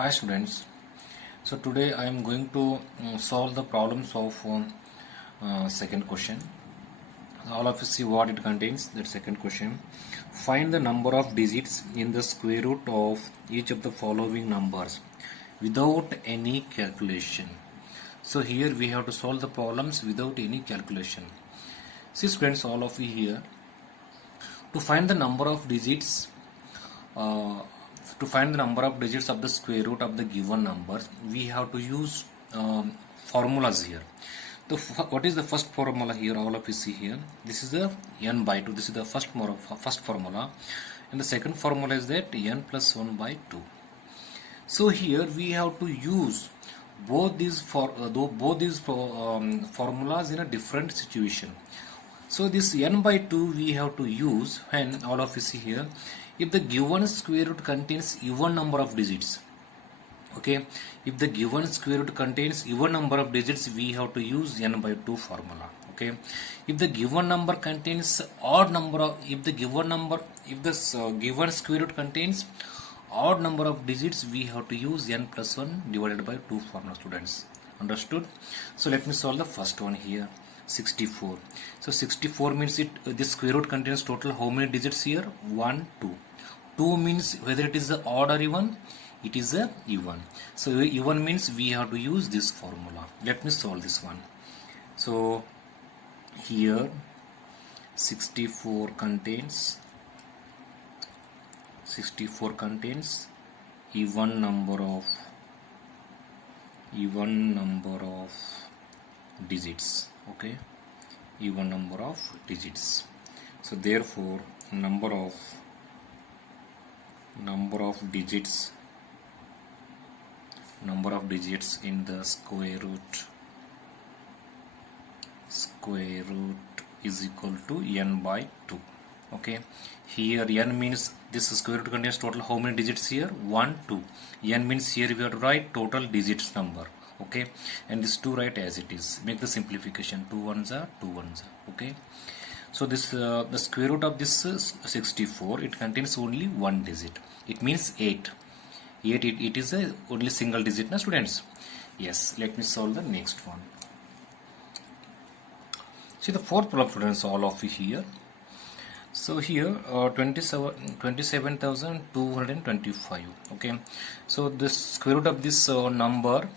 Hi students. So today I am going to solve the problems of second question. All of you see what it contains. That second question. Find the number of digits in the square root of each of the following numbers without any calculation. So here we have to solve the problems without any calculation. See students, all of you here, to find the number of digits uh, of the square root of the given numbers, we have to use formulas here. What is the first formula here? All of you see here. This is the n by 2. This is the first formula, and the second formula is that n plus 1 by 2. So here we have to use both these formulas in a different situation. So this n by 2 we have to use when, all of you see here, if the given square root contains even number of digits. Okay, if the given square root contains even number of digits, we have to use n by 2 formula. Okay, if the given number contains odd number of, if the given square root contains odd number of digits, we have to use n plus 1 divided by 2 formula, students. Understood? So let me solve the first one here. 64. So 64 means this square root contains total how many digits here? 1, 2. 2 means whether it is odd or even, it is a even. So even means we have to use this formula. Let me solve this one. So here 64 contains even number of digits. Okay, even number of digits. So therefore number of digits in the square root is equal to n by 2. Okay, here n means this square root contains total how many digits here? 1, 2. N means here we have to write total digits number. Okay, and this 2 write as it is. Make the simplification. 2 ones are 2 ones. Okay, so this the square root of this 64, it contains only one digit. It means 8. It is a only single digit, na students? Yes. Let me solve the next one. See the fourth problem, students, all of you here. So here 27,225. Okay, so the square root of this number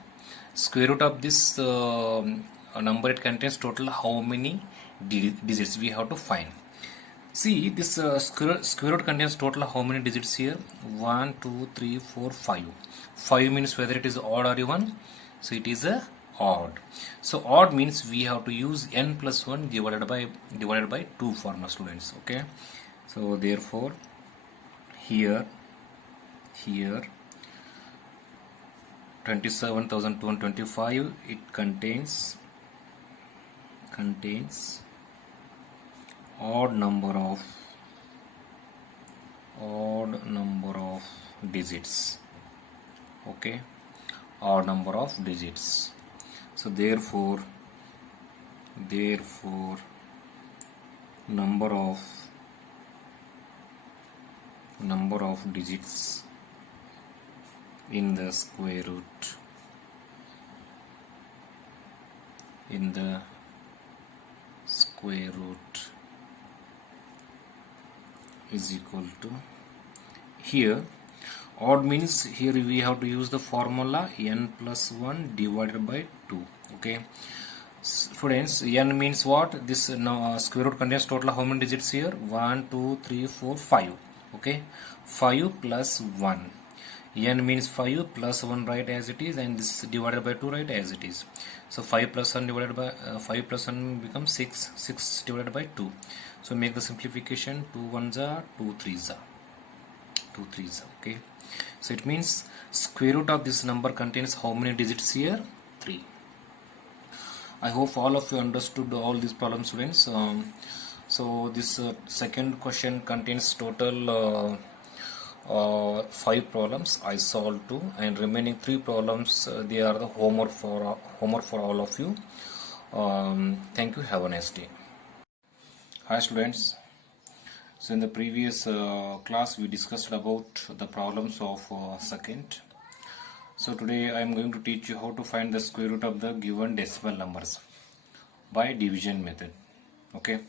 it contains total how many digits we have to find. See this square root contains total how many digits here? 1, 2, 3, 4, 5. 5 means whether it is odd or even, so it is a odd. So odd means we have to use n plus 1 divided by 2 formula, students. Okay, so therefore here 27,225, it contains odd number of digits. Okay, odd number of digits. So therefore number of digits in the square root is equal to, here odd means here we have to use the formula n plus 1 divided by 2. Okay, students, n means what? This square root contains total how many digits here? 1, 2, 3, 4, 5. Okay, 5 plus 1. N means 5 plus 1 right as it is, and this divided by 2 right as it is. So 5 plus 1 divided by 5 plus 1 becomes 6. 6 divided by 2. So make the simplification. 2 1s are 2 3s are 2 3s. Okay, so it means square root of this number contains how many digits here? 3. I hope all of you understood all these problems, students. So this second question contains total 5 problems. I solved 2, and remaining 3 problems they are the homework for all of you. Thank you. Have a nice day. Hi students. So in the previous class we discussed about the problems of second. So today I am going to teach you how to find the square root of the given decimal numbers by division method. Okay,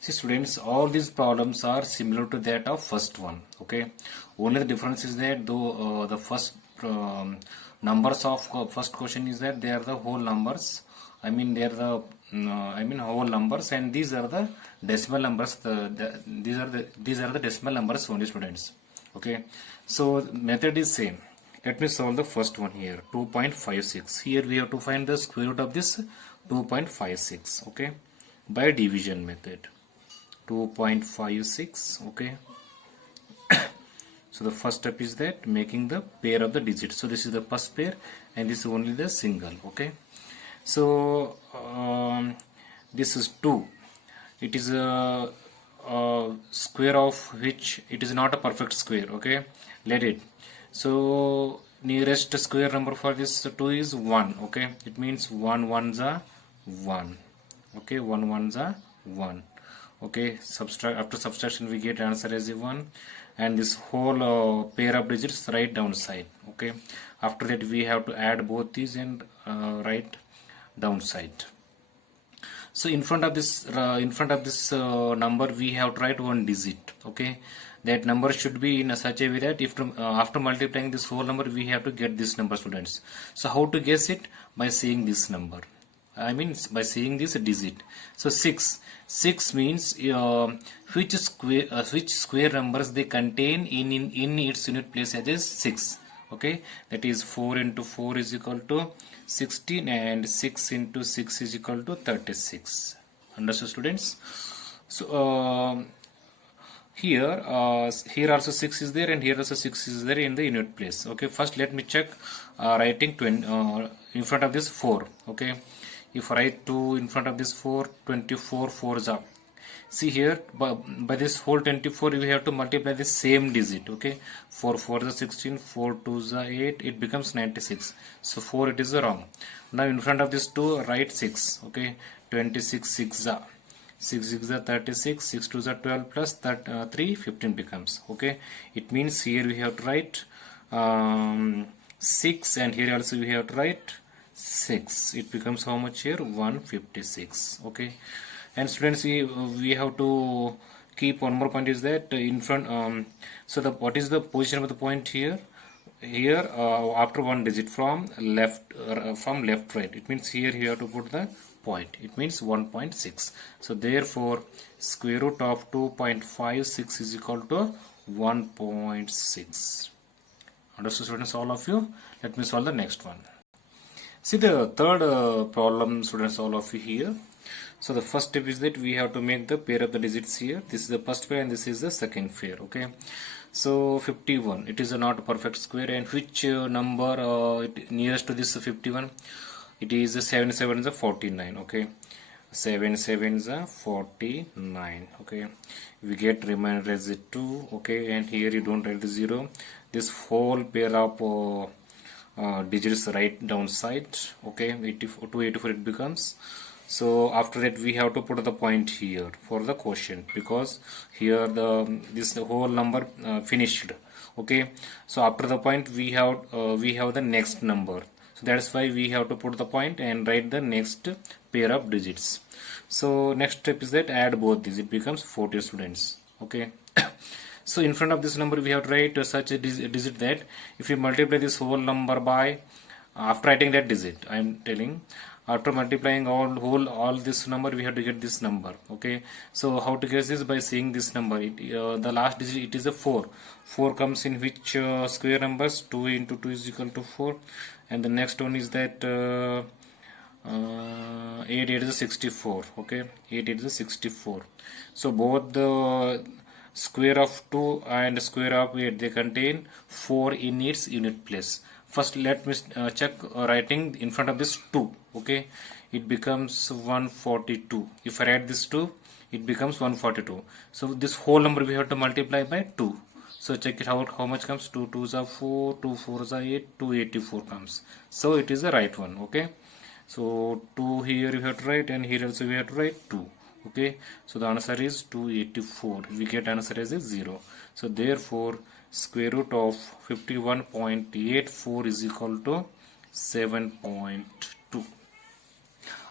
see students, all these problems are similar to that of first one. Okay, only the difference is that though the first numbers of first question is that they are the whole numbers. I mean they are the whole numbers, and these are the decimal numbers. These are the decimal numbers only, students. Okay, so method is same. Let me solve the first one here, 2.56. Here we have to find the square root of this 2.56. Okay, by division method. 2.56. Okay. So the first step is that making the pair of the digits. So this is the first pair, and this is only the single. Okay. So this is 2. It is a square of which it is not a perfect square. Okay, let it. So nearest square number for this 2 is 1. Okay, it means 1 ones are 1. Okay, 1 ones are 1. Okay, subtract, after subtraction we get answer as a 1, and this whole pair of digits right downside. Okay, after that we have to add both these and write downside. So in front of this number we have to write one digit. Okay, that number should be in such a way that if after multiplying this whole number we have to get this number, students. So how to guess it? By seeing this number, I mean by seeing this digit. So 6 means which square numbers they contain in its unit place as 6. Okay, that is 4 into 4 is equal to 16, and 6 into 6 is equal to 36. Understood, students? So here also 6 is there, and here also 6 is there in the unit place. Okay, first let me check writing 20 in front of this 4. Okay, if I write 2 in front of this 4, 24 4s are. See here, by this whole 24 we have to multiply the same digit. Okay, 4 4 is 16, 4 2 is 8, it becomes 96. So 4 it is wrong. Now in front of this 2 write 6. Okay, 26 6 are 6 6 are 36, 6 2 are 12 plus 3 15 becomes. Okay, it means here we have to write 6, and here also we have to write 6. It becomes how much here? 156. Okay, and students, we have to keep one more point is that in front. So the what is the position of the point here? Here after one digit from left right. It means here you have to put the point. It means 1.6. So therefore square root of 2.56 is equal to 1.6. Understood, students, all of you? Let me solve the next one. See the third problem, students, all of you here. So the first step is that we have to make the pair of the digits here. This is the first pair and this is the second pair. Okay, so 51, it is a not perfect square, and which number nearest to this 51? It is 7 7 is a 49. Okay, 7 7 is a 49. Okay, we get remainder as a 2. Okay, and here you don't write the 0. This whole pair of digits right downside. Okay, 84 to 84 it becomes. So after that we have to put the point here for the quotient, because here this whole number finished. Okay, so after the point we have the next number. So that's why we have to put the point and write the next pair of digits. So next step is that add both these. It becomes 40, students. Okay. So in front of this number we have to write such a digit that if you multiply this whole number by, after writing that digit, I am telling, after multiplying all this number we have to get this number. Okay, so how to guess this? By seeing this number. The last digit, it is a 4. 4 comes in which square numbers? 2 into 2 is equal to 4, and the next one is that 8 8 is 64. Okay, 8 8 is 64. So both the square of 2 and square of 8, they contain 4 in its unit place. First let me check writing in front of this 2. Okay, it becomes 142. If I write this 2, it becomes 142. So this whole number we have to multiply by 2. So check it out, how much comes? 2 2s are 4, 2 4s are 8, 284 comes. So it is the right one. Okay, so 2 here we have to write, and here also we have to write 2. Okay, so the answer is 284. We get answer as a 0. So therefore square root of 51.84 is equal to 7.2.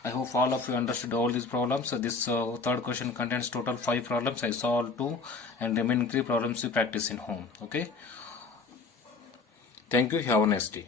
I hope all of you understood all these problems. So this third question contains total 5 problems. I solved 2 and remaining 3 problems you practice in home. Okay. Thank you. Have a nice day.